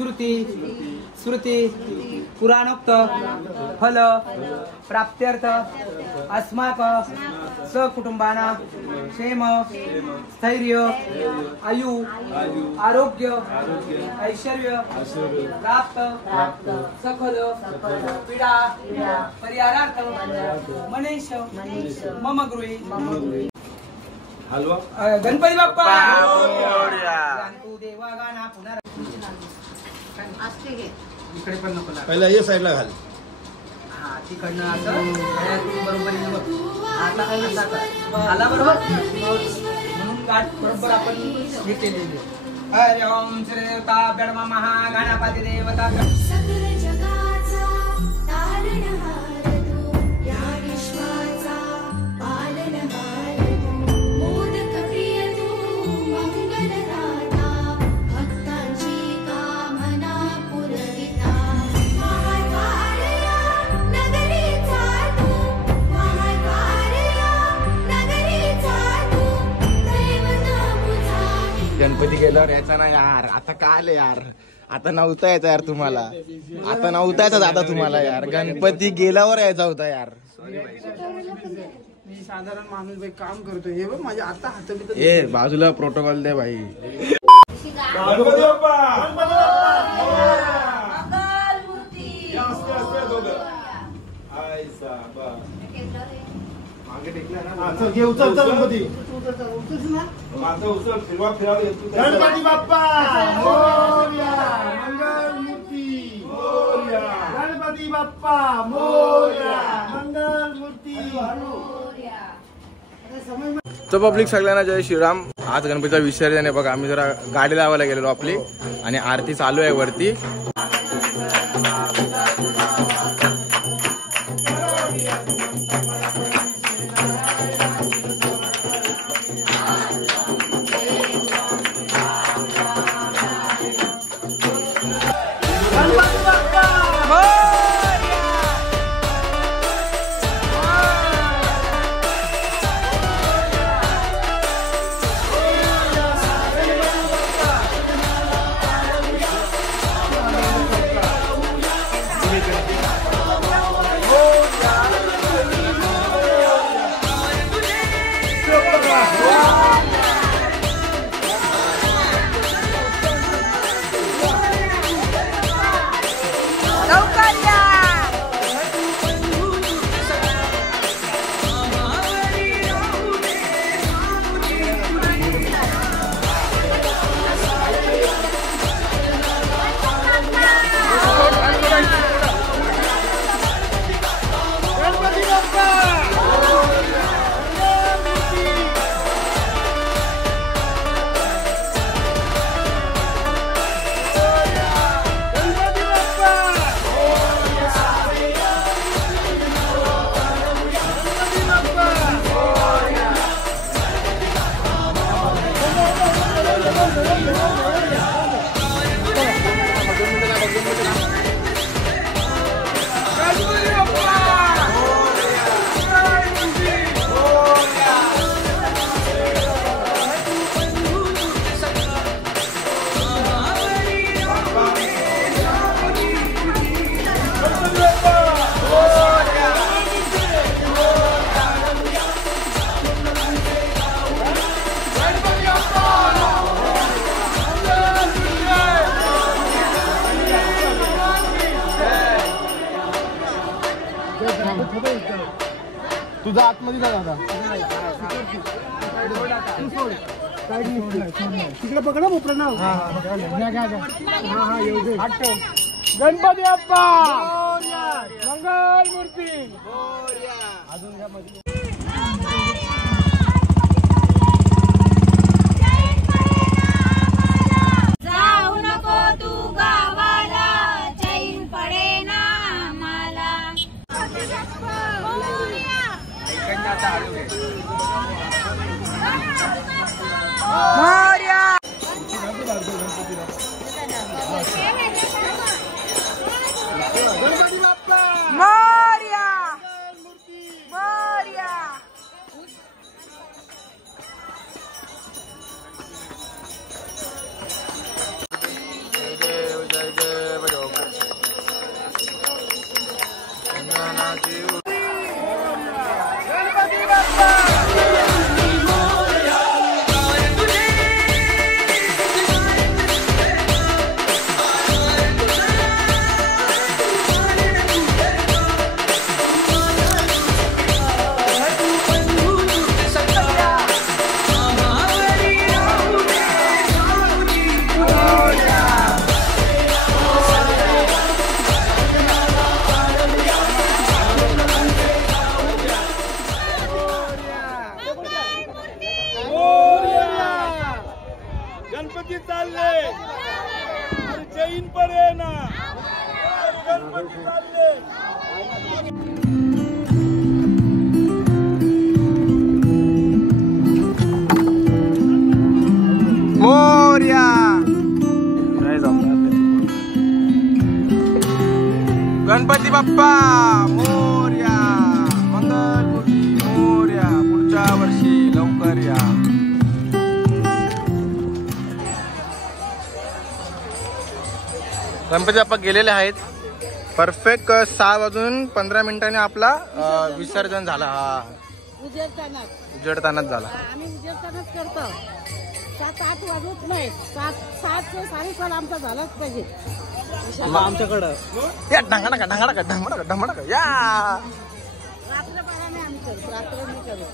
श्रुती स्मृती पुराणोक्त फल प्राप्त्यर्थ अस्माक सकुटुंबाना क्षेम स्थैर्य आयु आरोग्य ऐश्वर्य प्राप्त सफल पीडा परिहारार्थ मनीष मम गृही गणपती बाप्पा देवा गाना पुन्हा इकडे पण नको पहिला ये साईडला घाल. हा तिकडनं असं बरोबर आला बरोबर म्हणून गाठ बरोबर आपण हे केलेली. हरि ओम श्री देवता बेडमा महा गणपती देवता गणपती गेल्यावर यायचा ना यार. आता काय आले यार. आता नव्हता यायचा यार तुम्हाला. आता नव्हता यायचा दादा तुम्हाला यार. गणपती गेल्यावर यायचा होता यार. मी साधारण माणूस भाई काम करतो हे बघ माझ्या आता हातात ए बाजूला प्रोटोकॉल दे भाई. गणपती बाप्पा गणपती बाप्पा मोरया मंगल मूर्ती मोरया गणपती बाप्पा मोरया मंगल मूर्ती. तो पब्लिक सगळ्यांना जय श्रीराम. आज गणपतीचा विसर्जन आहे बघा. आम्ही जरा गाडी लावायला गेलेलो आपली आणि आरती चालू आहे वरती. तुझा आतमध्ये जा दादा. तिकडे पकडा मोपरा नाव. गणपती बाप्पा मंगल मूर्ती. अजून घ्या मध्ये. जाऊ नको तू गावाला चैन पडेना आम्हाला. मोरया गणपती बाप्पा मोरया मोरया. जय देव जय पडेना गणपती चालले. मोरया गणपती बाप्पा मोरया. मंगलमूर्ती मोरया. पुढच्या वर्षी लवकर या. गणपती बाप्पा गेलेले आहेत. परफेक्ट 6:15 आपला विसर्जन झाला. हा उजेडतानाच झाला. आम्ही उजेडतानाच करतो. 7-8 वाजत नाही. 7-7 आमचा झालाच पाहिजे आमच्याकडं या ढंगाडा ढंगाडा ढंगाडा ढंगाडा या. रात्रभर नाही आम्ही करतो. रात्र नाही करत.